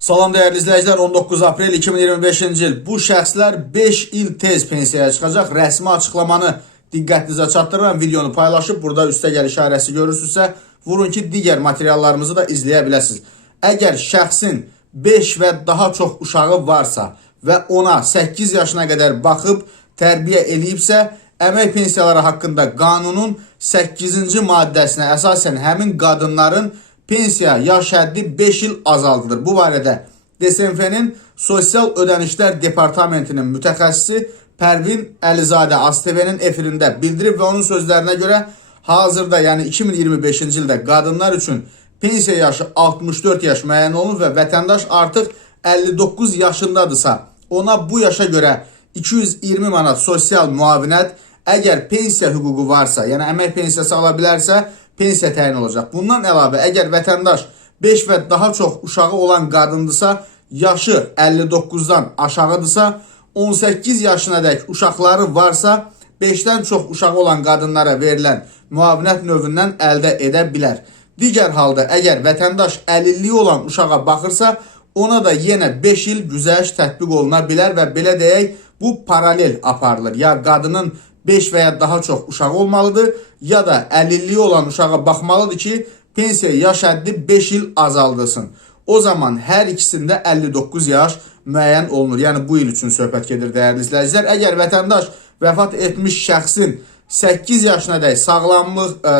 Salam değerli izleyiciler, 19 Aprel 2025-ci il bu şəxslər 5 il tez pensiyaya çıxacaq. Rəsmi açıqlamanı diqqətinizə çatdırıram. Videonu paylaşıb burada üstə gəl işarəsi görürsünüzsə, vurun ki digər materiallarımızı da izləyə biləsiniz. Əgər şəxsin 5 və daha çox uşağı varsa və ona 8 yaşına qədər baxıb tərbiyə eləyibsə, əmək pensiyaları haqqında qanunun 8-ci maddəsinə əsasən həmin qadınların pensiya yaş həddi 5 il azaldılır. Bu barədə DSMF-nin Sosial Ödənişlər Departamentinin mütəxəssisi Pərvin Əlizadə ASTV-nin efirində bildirib və onun sözlərinə görə hazırda, yəni 2025-ci ildə qadınlar üçün pensiya yaşı 64 yaş müəyyən olunur və vətəndaş artıq 59 yaşındadırsa, ona bu yaşa görə 220 manat sosial müavinət, əgər pensiya hüququ varsa, yəni əmək pensiyası ala bilərsə, pensiya təyin olacaq. Bundan əlavə, əgər vətəndaş 5 və daha çox uşağı olan qadındırsa, yaşı 59-dan aşağıdırsa, 18 yaşına dək uşaqları varsa, 5-dən çox uşağı olan qadınlara verilən müavinət növündən əldə edə bilər. Digər halda, əgər vətəndaş əlilliyi olan uşağa baxırsa, ona da yenə 5 il güzəşt tətbiq oluna bilər və belə deyək, bu paralel aparılır. Ya qadının 5 və ya daha çox uşağı olmalıdır, ya da əlilliyi olan uşağa baxmalıdır ki, pensiya yaş həddi 5 il azaldılsın. O zaman hər ikisində 59 yaş müəyyən olunur. Yəni bu il üçün söhbət gedir dəyərli izləyicilər. Əgər vətəndaş vəfat etmiş şəxsin 8 yaşına dək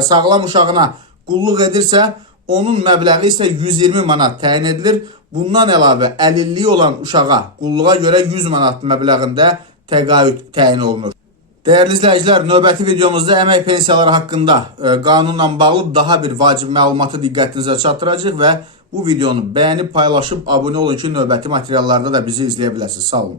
sağlam uşağına qulluq edirsə, onun məbləği isə 120 manat təyin edilir. Bundan əlavə əlilliyi olan uşağa qulluğa görə 100 manat məbləğində təqaüd təyin olunur. Değerli izləyicilər, növbəti videomuzda əmək pensiyaları haqqında qanunla bağlı daha bir vacib məlumatı diqqətinizə çatdıracaq və bu videonu bəyənib paylaşıb abunə olun ki, növbəti materiallarda da bizi izləyə biləsiniz. Sağ olun.